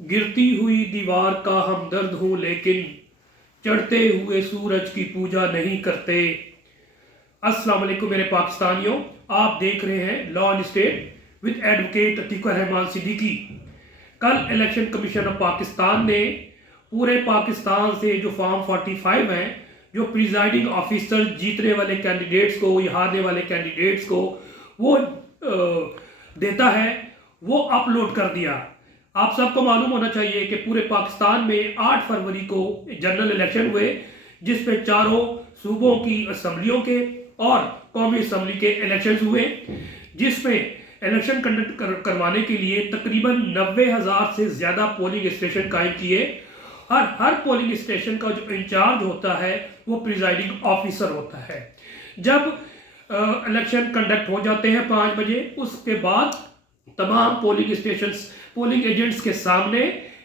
गिरती हुई दीवार का हमदर्द हूं, लेकिन चढ़ते हुए सूरज की पूजा नहीं करते। अस्सलाम वालेकुम मेरे पाकिस्तानियों, आप देख रहे हैं law and state with advocate Atiqur Rahman Siddiqui. कल इलेक्शन कमीशन ऑफ पाकिस्तान ने पूरे पाकिस्तान से जो फॉर्म 45 हैं, जो प्रिजाइडिंग ऑफिसर जीतने वाले कैंडिडेट्स को या हारने वाले कैंडिडेट्स को वो देता है, वो अपलोड कर दिया। आप सबको मालूम होना चाहिए कि पूरे पाकिस्तान में 8 फरवरी को जनरल इलेक्शन हुए, जिसपे चारों सूबों की असम्बलियों के और कौमी असम्बली के इलेक्शंस हुए, जिसमें इलेक्शन कंडक्ट करवाने के लिए तकरीबन 90,000 से ज़्यादा पोलिंग स्टेशन कायम किए। हर पोलिंग स्टेशन का जो इंचार्ज होता है वो प्रिजाइडिंग ऑफिसर होता है। जब इलेक्शन कंडक्ट हो जाते हैं 5 बजे, उसके बाद तमाम पोलिंग एजेंट्स के सामने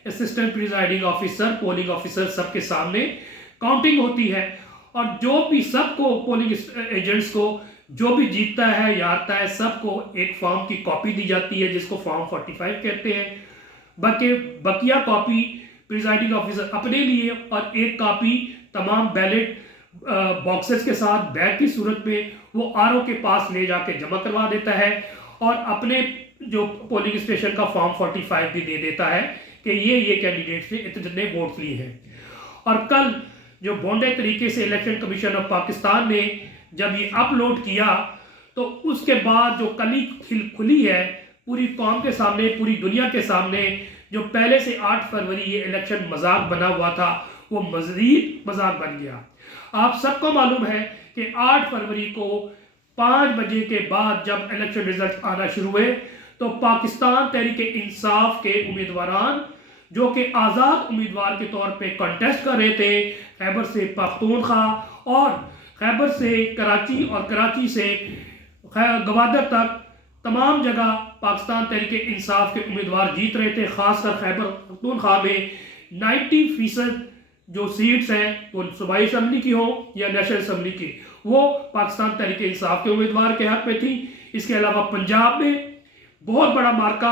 assistant presiding officer, polling officer सबके सामने काउंटिंग होती है, और जो भी सबको पोलिंग एजेंट्स को जो भी जीतता है या हारता है, सबको एक फॉर्म की कॉपी दी जाती है जिसको फॉर्म 45 कहते हैं। बकिया कॉपी प्रिजाइडिंग ऑफिसर अपने लिए और एक कॉपी तमाम बैलेट बॉक्सेस के साथ बैग की सूरत में वो आरओ के पास ले जाके जमा करवा देता है, और अपने जो पोलिंग स्टेशन का फॉर्म 45 भी दे देता है कि ये कैंडिडेट्स ने इतने वोट लिए हैं। और कल जो बोंडे तरीके से इलेक्शन कमीशन ऑफ पाकिस्तान ने जब ये अपलोड किया, तो उसके बाद जो कली खुली है पूरी कौम के सामने, पूरी दुनिया के सामने, जो पहले से 8 फरवरी ये इलेक्शन मजाक बना हुआ था, वो मजीद मजाक बन गया। आप सबको मालूम है कि 8 फरवरी को 5 बजे के बाद जब इलेक्शन रिजल्ट आना शुरू हुए, तो पाकिस्तान तहरीक इंसाफ के उम्मीदवारान जो कि आज़ाद उम्मीदवार के तौर पे कंटेस्ट कर रहे थे, खैबर से पख्तूनख्वा और खैबर से कराची और कराची से गवादर तक तमाम जगह पाकिस्तान तहरीक इंसाफ के उम्मीदवार जीत रहे थे। खासकर खैबर पख्तूनख्वा में 90% जो सीट्स हैं, वो सूबाई असम्बली की हो या नेशनल असम्बली की, वो पाकिस्तान तहरीक इंसाफ के उम्मीदवार के हक में थी। इसके अलावा पंजाब में बहुत बड़ा मार्का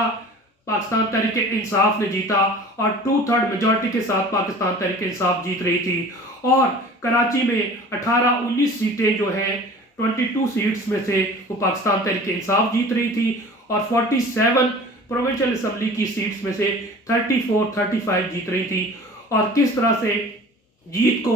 पाकिस्तान तहरीक इंसाफ ने जीता, और 2/3 मेजॉरिटी के साथ पाकिस्तान तहरीक इंसाफ जीत रही थी। और कराची में 18-19 सीटें जो हैं, 22 सीट्स में से वो पाकिस्तान तहरीक इंसाफ जीत रही थी, और 47 प्रोविंशियल असम्बली की सीट्स में से 34-35 जीत रही थी। और किस तरह से जीत को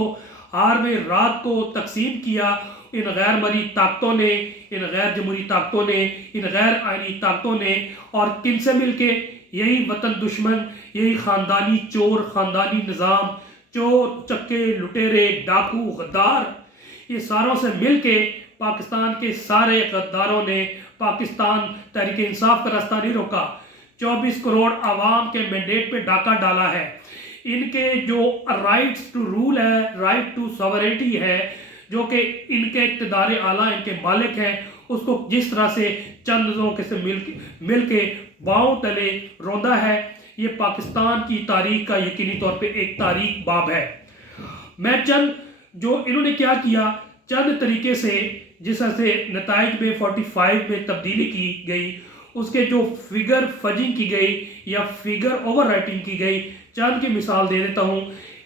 हार में रात को तकसीम किया इन गैर मरी ताकतों ने, इन गैर जमहूरी ताकतों ने, इन गैर आईनी ताकतों ने, और किन से मिलके? यही वतन दुश्मन, यही खानदानी चोर, खानदानी निज़ाम, चोर चक्के लुटेरे डाकू गद्दार, ये सारों से मिलके पाकिस्तान के सारे गद्दारों ने पाकिस्तान तहरीक इंसाफ का रास्ता नहीं रोका। 24 करोड़ आवाम के मैंडेट पे डाका डाला है। इनके जो राइट्स टू रूल है, राइट टू सॉवरेनिटी है, जो कि इनके इक़्तिदार आला इनके मालिक हैं, उसको जिस तरह से चंद लोगों के से मिल के बाहों तले रौंदा है, ये पाकिस्तान की तारीख का यकीनी तौर पे एक तारीख बाब है। मैं चंद जो इन्होंने क्या किया, चंद तरीके से जिस तरह से नताइज में 45 में तब्दीली की गई, उसके जो फिगर फजिंग की गई या फिगर ओवर राइटिंग की गई, चंद की मिसाल दे देता हूँ।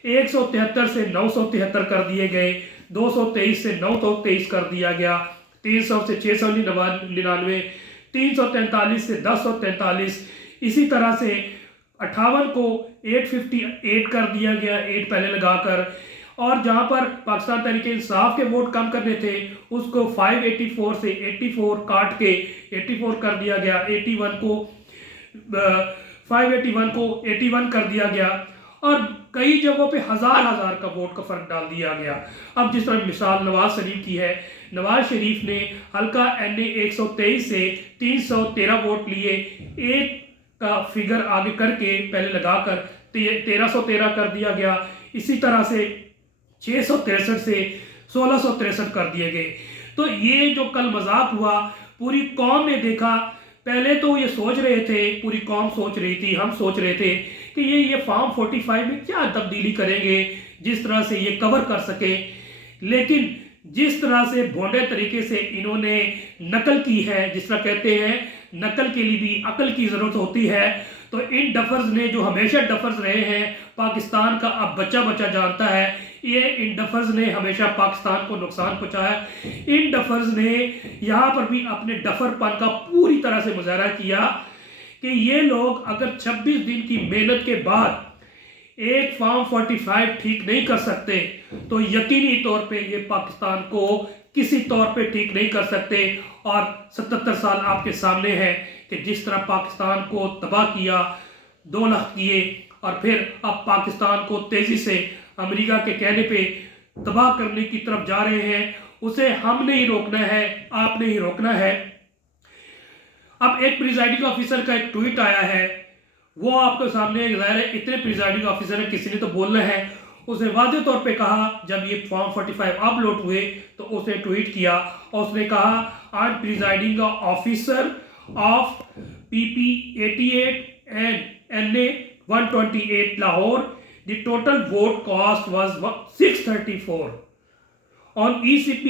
173 से 973 कर दिए गए, 223 से 923 कर दिया गया, 300 से 699, 343 से 1043, इसी तरह से 58 को 858 कर दिया गया, 8 पहले लगाकर। और जहां पर पाकिस्तान तहरीक इंसाफ के वोट कम करने थे, उसको 584 से 84 काट के 84 कर दिया गया, 81 को 581 को 81 कर दिया गया, और कई जगहों पे हजार का वोट का फर्क डाल दिया गया। अब जिस तरह मिसाल नवाज शरीफ की है, नवाज शरीफ ने हल्का NA 123 से 313 वोट लिए, एक का फिगर आगे करके पहले लगाकर 1313 कर दिया गया। इसी तरह से 663 से 1663 कर दिए गए। तो ये जो कल मजाक हुआ, पूरी कौम ने देखा। पहले तो ये सोच रहे थे, पूरी कौम सोच रही थी, हम सोच रहे थे कि ये फॉर्म 45 में क्या तब्दीली करेंगे जिस तरह से ये कवर कर सके, लेकिन जिस तरह से भोंडे तरीके से इन्होंने नकल की है, जिस तरह कहते हैं नकल के लिए भी अकल की ज़रूरत होती है, तो इन डफर्स ने, जो हमेशा डफर्स रहे हैं, पाकिस्तान का अब बच्चा बच्चा जानता है, ये इन डफर्स ने हमेशा पाकिस्तान को नुकसान पहुंचाया। इन डफर्स ने यहाँ पर भी अपने डफरपन का पूरी तरह से मुजाहरा किया कि ये लोग अगर 26 दिन की मेहनत के बाद एक फॉर्म 45 ठीक नहीं कर सकते तो यकीनी तौर पे ये पाकिस्तान को किसी तौर पे ठीक नहीं कर सकते। और 77 साल आपके सामने है कि जिस तरह पाकिस्तान को तबाह किया, 2 लाख किए, और फिर अब पाकिस्तान को तेजी से अमेरिका के कहने पे तबाह करने की तरफ जा रहे हैं। उसे हमने ही रोकना है, आपने ही रोकना है। अब एक प्रिजाइडिंग ऑफिसर का एक ट्वीट आया है, वो आपके सामने जाहिर है, इतने प्रिजाइडिंग ऑफिसर है, किसी ने तो बोलना है। उसने वाज़े तौर पे कहा, जब ये फॉर्म 45 अपलोड हुए तो उसने ट्वीट किया और उसने कहा, I am presiding officer of PP 88 and NA 128 Lahore, the total vote cast was 634 on ECP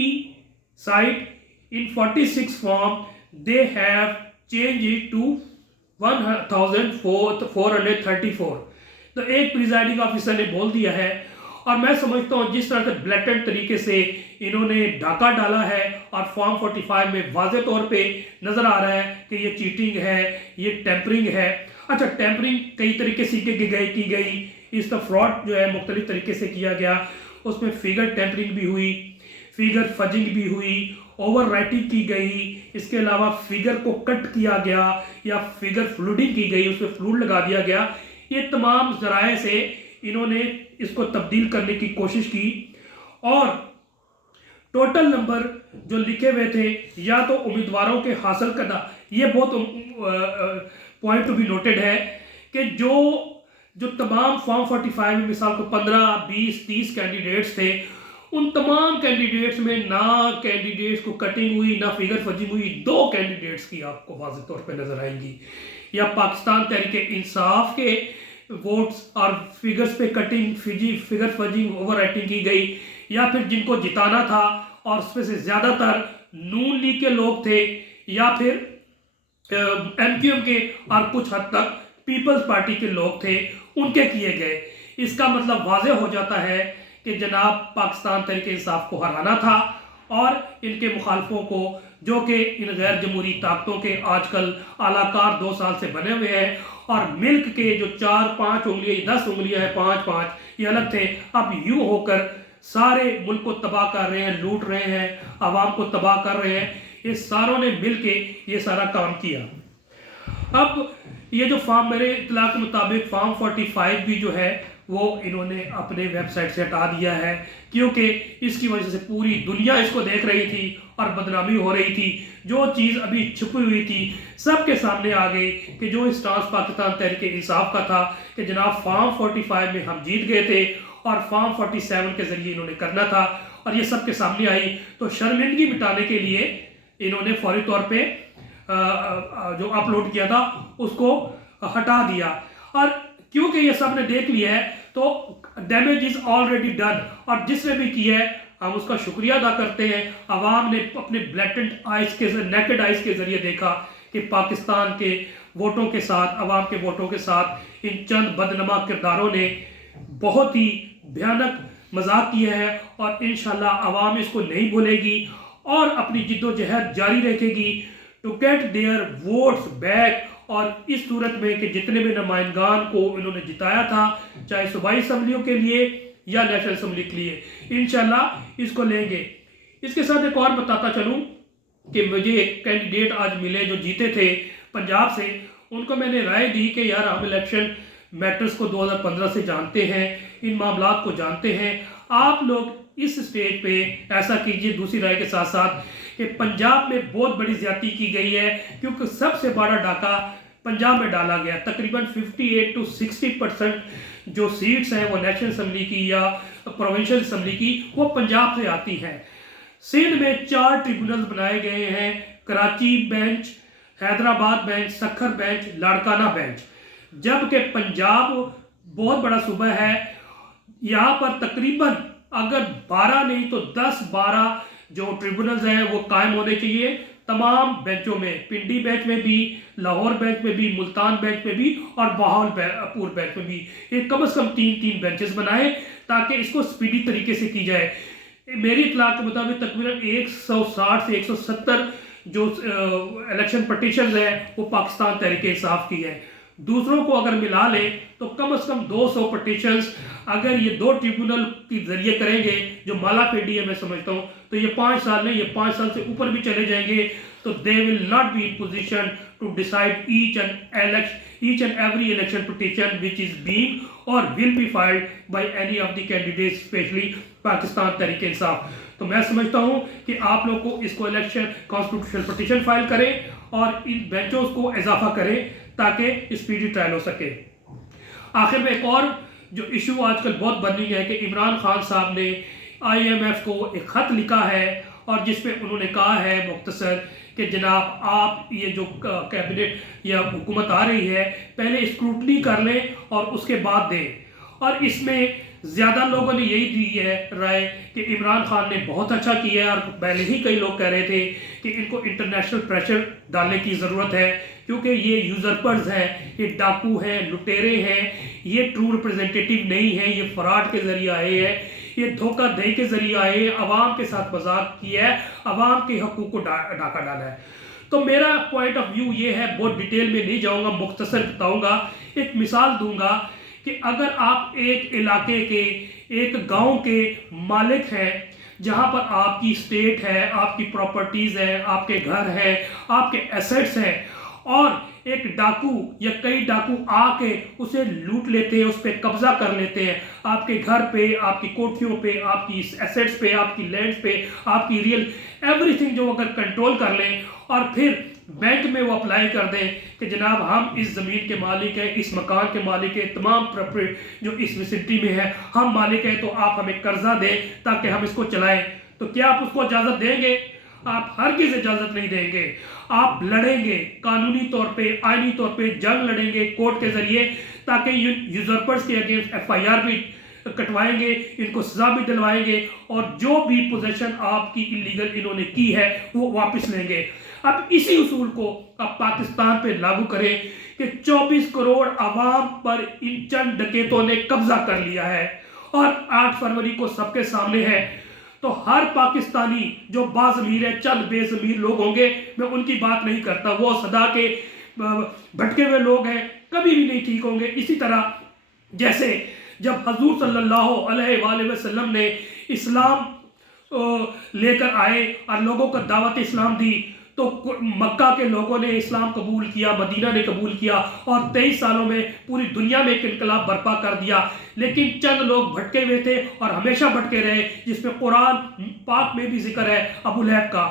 site in 46 form they have changed it to 1434। तो एक प्रिजाइडिंग ऑफिसर ने बोल दिया है। और मैं समझता हूँ जिस तरह से ब्लैटेंट तरीके से इन्होंने डाका डाला है और फॉर्म 45 में वाज़े तौर पे नजर आ रहा है कि ये चीटिंग है, ये टेम्परिंग है। अच्छा, टेम्परिंग कई तरीके से की गई, इसका फ्रॉड जो है मुख्तलिफ तरीके से किया गया। उसमें फिगर टेम्परिंग भी हुई, फिगर फजिंग भी हुई, ओवर राइटिंग की गई, इसके अलावा फिगर को कट किया गया या फिगर फ्लूडिंग की गई, उसमें फ्लूड लगा दिया गया। ये तमाम जराए से इन्होंने इसको तब्दील करने की कोशिश की। और टोटल नंबर जो लिखे हुए थे, या तो उम्मीदवारों के हासिल करना, ये बहुत पॉइंट टू बी नोटेड है कि जो तमाम फॉर्म 45 में मिसाल को 15, 20, 30 कैंडिडेट्स थे, उन तमाम कैंडिडेट्स में ना कैंडिडेट्स को कटिंग हुई, ना फिगर फजिंग हुई। 2 कैंडिडेट्स की आपको वाज़ेह तौर पे नजर आएंगी। या पाकिस्तान तहरीक इंसाफ के वोट्स और फिगर्स पे cutting, figure fudging, over writing की गई, या फिर जिनको जिताना था और उसमें से ज़्यादातर नून लीग के लोग थे, या फिर MQM के और कुछ हद तक पीपल्स पार्टी के लोग थे, उनके किए गए। इसका मतलब वाज़ेह हो जाता है कि जनाब पाकिस्तान तहरीक इंसाफ को हराना था और इनके मुखालफों को, जो कि इन गैर जमहूरी ताकतों के आजकल आलाकार 2 साल से बने हुए हैं, और मिल्क के जो 4-5 उंगलियां, 10 उंगलियां हैं, 5-5 ये अलग थे, अब यूं होकर सारे मुल्क को तबाह कर रहे हैं, लूट रहे हैं, आवाम को तबाह कर रहे हैं। ये सारों ने मिल के ये सारा काम किया। अब ये जो फॉर्म, मेरे इत्तला के मुताबिक फॉर्म 45 भी जो है वो इन्होंने अपने वेबसाइट से हटा दिया है, क्योंकि इसकी वजह से पूरी दुनिया इसको देख रही थी और बदनामी हो रही थी। जो चीज़ अभी छुपी हुई थी सबके सामने आ गई कि जो स्टांस पाकिस्तान तहरीक इंसाफ का था कि जनाब फॉर्म 45 में हम जीत गए थे और फॉर्म 47 के जरिए इन्होंने करना था, और ये सबके सामने आई। तो शर्मिंदगी मिटाने के लिए इन्होंने फौरी तौर पे जो अपलोड किया था उसको हटा दिया। और क्योंकि ये सब ने देख लिया है तो डैमेज इज ऑलरेडी डन, और जिसने भी किया है हम उसका शुक्रिया अदा करते हैं। आवाम ने अपने ब्लैटेंट आइज के, नेकेड आइज के जरिए देखा कि पाकिस्तान के वोटों के साथ, आवाम के वोटों के साथ इन चंद बदनमा किरदारों ने बहुत ही भयानक मजाक किया है, और इंशाल्लाह आवाम इसको नहीं भूलेगी और अपनी जिद्दोजहद जारी रखेगी to get their votes back. और इस सूरत में कि जितने भी नुमाइंदान को इन्होंने जिताया था, चाहे सूबाई असम्बलियों के लिए या नेशनल असम्बली के लिए, इंशाल्लाह इसको लेंगे। इसके साथ एक और बताता चलूं कि मुझे एक कैंडिडेट आज मिले जो जीते थे पंजाब से। उनको मैंने राय दी कि यार हम इलेक्शन मैटर्स को 2015 से जानते हैं, इन मामलात को जानते हैं, आप लोग इस स्टेज पे ऐसा कीजिए। दूसरी राय के साथ साथ कि पंजाब में बहुत बड़ी ज्यादती की गई है, क्योंकि सबसे बड़ा डाका पंजाब में डाला गया। तकरीबन 58 to 60% जो सीट्स हैं वो नेशनल असम्बली की या प्रोविंशियल असम्बली की वो पंजाब से आती हैं। सिंध में 4 ट्रिब्यूनल बनाए गए हैं, Karachi bench, Hyderabad bench, Sukkur bench, Larkana bench. जबकि पंजाब बहुत बड़ा सूबा है, यहाँ पर तकरीबन अगर 12 नहीं तो 10-12 जो ट्रिब्यूनल्स हैं वो कायम होने चाहिए तमाम बेंचों में, पिंडी बेंच में भी, लाहौर बेंच में भी, मुल्तान बेंच में भी और बहावलपुर बेंच में भी एक कम से कम 3-3 बेंचेस बनाए ताकि इसको स्पीडी तरीके से की जाए। मेरी इत्तला के मुताबिक तकरीबन 160 से 170 जो इलेक्शन पटिशंस है वो पाकिस्तान तहरीक-ए-इंसाफ की है। दूसरों को अगर मिला ले तो कम से कम 200 पटिशंस अगर ये 2 ट्रिब्यूनल के जरिए करेंगे, जो मालाफेडी है मैं समझता हूँ, तो ये 5 साल नहीं, ये 5 साल से ऊपर भी चले जाएंगे, तो they will not be in position to decide each and every election petition which is being और will be filed by any of the candidates, specially Pakistan Tehreek-e-Insaf. तो मैं समझता हूं कि आप लोग को इसको इलेक्शन कॉन्स्टिट्यूशनल पिटीशन फाइल करें और इन बेंचों को इजाफा करें ताकि स्पीडी ट्रायल हो सके। आखिर में एक और जो इशू आजकल बहुत बर्निंग है कि इमरान खान साहब ने IMF को एक खत लिखा है और जिसमें उन्होंने कहा है मुख्तसर कि जनाब आप ये जो कैबिनेट या हुकूमत आ रही है पहले स्क्रूटनी कर लें और उसके बाद दें। और इसमें ज़्यादा लोगों ने यही दी है राय कि इमरान खान ने बहुत अच्छा किया है और पहले ही कई लोग कह रहे थे कि इनको इंटरनेशनल प्रेशर डालने की ज़रूरत है क्योंकि ये यूजरपर्स हैं, ये डाकू हैं, लुटेरे हैं, ये ट्रू रिप्रेजेंटेटिव नहीं है, ये फ्रॉड के जरिए आए हैं, ये धोखाधड़ी के जरिए आए, अवाम के साथ मजाक किया है, अवाम के हकूक़ को डाका डाला है। तो मेरा पॉइंट ऑफ व्यू ये है, बहुत डिटेल में नहीं जाऊँगा, मुख्तसर बताऊँगा, एक मिसाल दूंगा कि अगर आप एक इलाके के, एक गांव के मालिक हैं जहां पर आपकी स्टेट है, आपकी प्रॉपर्टीज है, आपके घर है, आपके एसेट्स हैं और एक डाकू या कई डाकू आके उसे लूट लेते हैं, उस पर कब्जा कर लेते हैं, आपके घर पे, आपकी कोठियों पे, आपकी एसेट्स पे, आपकी लैंड पे, आपकी रियल एवरीथिंग जो अगर कंट्रोल कर लें और फिर बैंक में वो अप्लाई कर दें कि जनाब हम इस ज़मीन के मालिक हैं, इस मकान के मालिक हैं, तमाम प्रॉपर्टी जो इस विसिटी में है हम मालिक हैं, तो आप हमें कर्जा दें ताकि हम इसको चलाएं। तो क्या आप उसको इजाज़त देंगे? आप हरगिज़ इजाज़त नहीं देंगे। आप लड़ेंगे कानूनी तौर पे, आईनी तौर पे जंग लड़ेंगे कोर्ट के जरिए ताकि यूजरपर्स के अगेंस्ट FIR भी कटवाएंगे, इनको सजा भी दिलवाएंगे और जो भी पोजीशन आपकी इलीगल इन्होंने की है वो वापस लेंगे। अब इसी उसूल को अब पाकिस्तान पे लागू करें कि 24 करोड़ आवाम पर इन चंद डकैतों ने कब्जा कर लिया है और 8 फरवरी को सबके सामने है। तो हर पाकिस्तानी जो बाज़मीर है, चंद बेज़मीर लोग होंगे, मैं उनकी बात नहीं करता, वो सदा के भटके हुए लोग हैं, कभी भी नहीं ठीक होंगे। इसी तरह जैसे जब हजूर सल्लल्लाहु अलैहि वसल्लम ने इस्लाम लेकर आए और लोगों को दावत इस्लाम दी तो मक्का के लोगों ने इस्लाम कबूल किया, मदीना ने कबूल किया और 23 सालों में पूरी दुनिया में एक इनकलाब बर्पा कर दिया। लेकिन चंद लोग भटके हुए थे और हमेशा भटके रहे, जिसमें कुरान पाक में भी जिक्र है अबू लहब का।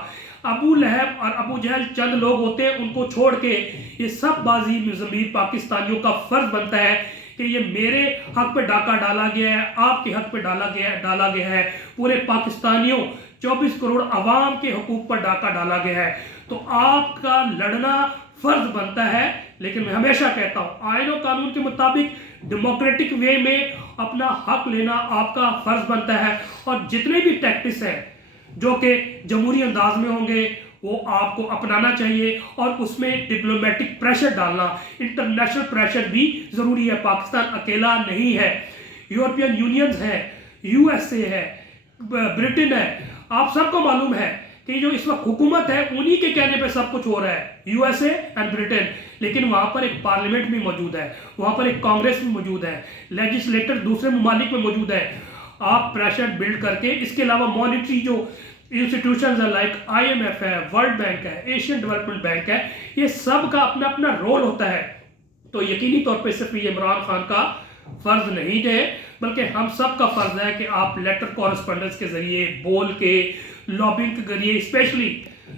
अबू लहब और अबू जहल चंद लोग होते हैं, उनको छोड़ के ये सब बाजी ज़मीर पाकिस्तानियों का फर्ज बनता है कि ये मेरे हक पे डाका डाला गया है, आपके हक पे डाला गया है, पूरे पाकिस्तानियों 24 करोड़ अवाम के हकूक पर डाका डाला गया है। तो आपका लड़ना फर्ज बनता है। लेकिन मैं हमेशा कहता हूँ आईन और कानून के मुताबिक डेमोक्रेटिक वे में अपना हक लेना आपका फर्ज बनता है और जितने भी टैक्टिस हैं जो कि जमहूरी अंदाज में होंगे वो आपको अपनाना चाहिए और उसमें डिप्लोमेटिक प्रेशर डालना, इंटरनेशनल प्रेशर भी ज़रूरी है। पाकिस्तान अकेला नहीं है, यूरोपियन यूनियन है, USA है, ब्रिटेन है। आप सबको मालूम है कि जो इस वक्त हुकूमत है उन्हीं के कहने पे सब कुछ हो रहा है, USA एंड ब्रिटेन। लेकिन वहाँ पर एक पार्लियामेंट भी मौजूद है, वहाँ पर एक कांग्रेस भी मौजूद है, लेजिस्लेटर दूसरे ममालिक में मौजूद है। आप प्रेशर बिल्ड करके, इसके अलावा मॉनिटरी जो इंस्टीट्यूशंस है लाइक IMF है, वर्ल्ड बैंक है, एशियन डेवलपमेंट बैंक है, ये सब का अपना अपना रोल होता है। तो यकीनी तौर पे सिर्फ ये इमरान खान का फर्ज नहीं है बल्कि हम सब का फर्ज है कि आप लेटर कॉरेस्पॉन्डेंस के जरिए, बोल के, लॉबिंग के जरिए, स्पेशली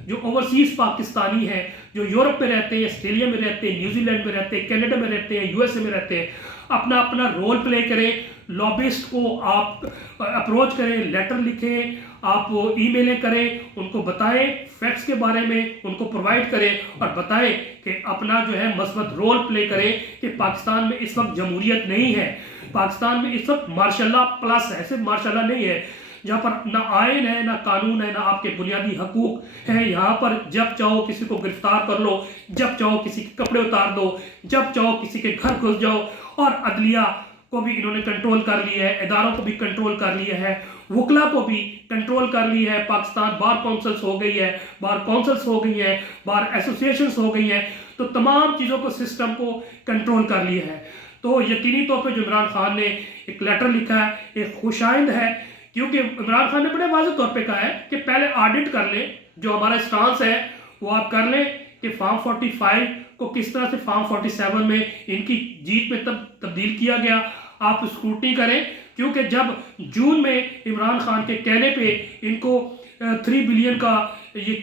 जो ओवरसीज पाकिस्तानी हैं जो यूरोप में रहते हैं, ऑस्ट्रेलिया में रहते हैं, न्यूजीलैंड में रहते हैं, कनाडा में रहते हैं, USA में रहते हैं, अपना अपना रोल प्ले करें। लॉबिस्ट को आप अप्रोच करें, लेटर लिखें, आप ईमेलें करें, उनको बताएं फैक्ट्स के बारे में, उनको प्रोवाइड करें और बताएं कि अपना जो है मस्बत रोल प्ले करें कि पाकिस्तान में इस वक्त जमहूरियत नहीं है, पाकिस्तान में इस वक्त मार्शल लॉ प्लस है, सिर्फ मार्शल लॉ नहीं है। जहाँ पर ना आयन है, ना कानून है, ना आपके बुनियादी हकूक हैं। यहाँ पर जब चाहो किसी को गिरफ्तार कर लो, जब चाहो किसी के कपड़े उतार दो, जब चाहो किसी के घर घुस जाओ। और अदलिया को भी इन्होंने कंट्रोल कर लिया है, इदारों को भी कंट्रोल कर लिया है, वकला को भी कंट्रोल कर लिया है। पाकिस्तान बार काउंसिल्स हो गई है, बार काउंसिल्स हो गई है, बार एसोसिएशंस हो गई हैं, तो तमाम चीज़ों को, सिस्टम को कंट्रोल कर लिया है। तो यकीनी तौर पे जो इमरान खान ने एक लेटर लिखा है, एक खुशाइंद है, क्योंकि इमरान खान ने बड़े वाज़ेह तौर पे कहा है कि पहले ऑडिट कर लें, जो हमारा स्टांस है वो आप कर लें कि फार्म 45 को किस तरह से फार्म 47 में इनकी जीत में तब्दील किया गया, आप स्क्रूटनी करें। क्योंकि जब जून में इमरान खान के कहने पे इनको 3 बिलियन का ये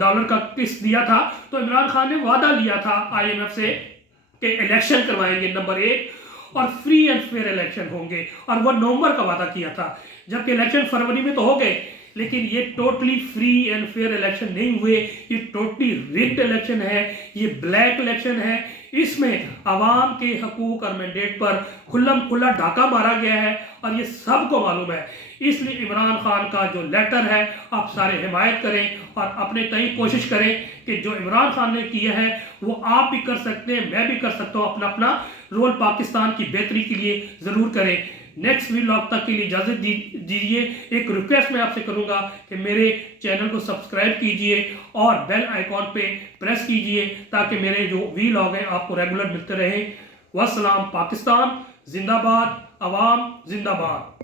डॉलर का किस्त दिया था, तो इमरान खान ने वादा लिया था IMF से कि इलेक्शन करवाएंगे नंबर 1, और फ्री एंड फेयर इलेक्शन होंगे, और वो नवंबर का वादा किया था। जबकि इलेक्शन फरवरी में तो हो गए, लेकिन ये totally free and fair election नहीं हुए, ये टोटली रिग्ड इलेक्शन है, ये ब्लैक इलेक्शन है। इसमें आवाम के हकूक और मैंडेट पर खुल्लम खुल्ला डाका मारा गया है, और ये सबको मालूम है। इसलिए इमरान खान का जो लेटर है आप सारे हिमायत करें, और अपने तय कोशिश करें कि जो इमरान खान ने किया है वो आप भी कर सकते हैं, मैं भी कर सकता हूँ। अपना अपना रोल पाकिस्तान की बेहतरी के लिए ज़रूर करें। नेक्स्ट व्लॉग तक के लिए इजाज़त दीजिए। एक रिक्वेस्ट मैं आपसे करूंगा कि मेरे चैनल को सब्सक्राइब कीजिए और बेल आइकॉन पे प्रेस कीजिए, ताकि मेरे जो व्लॉग हैं आपको रेगुलर मिलते रहें। वस्सलाम। पाकिस्तान जिंदाबाद, अवाम जिंदाबाद।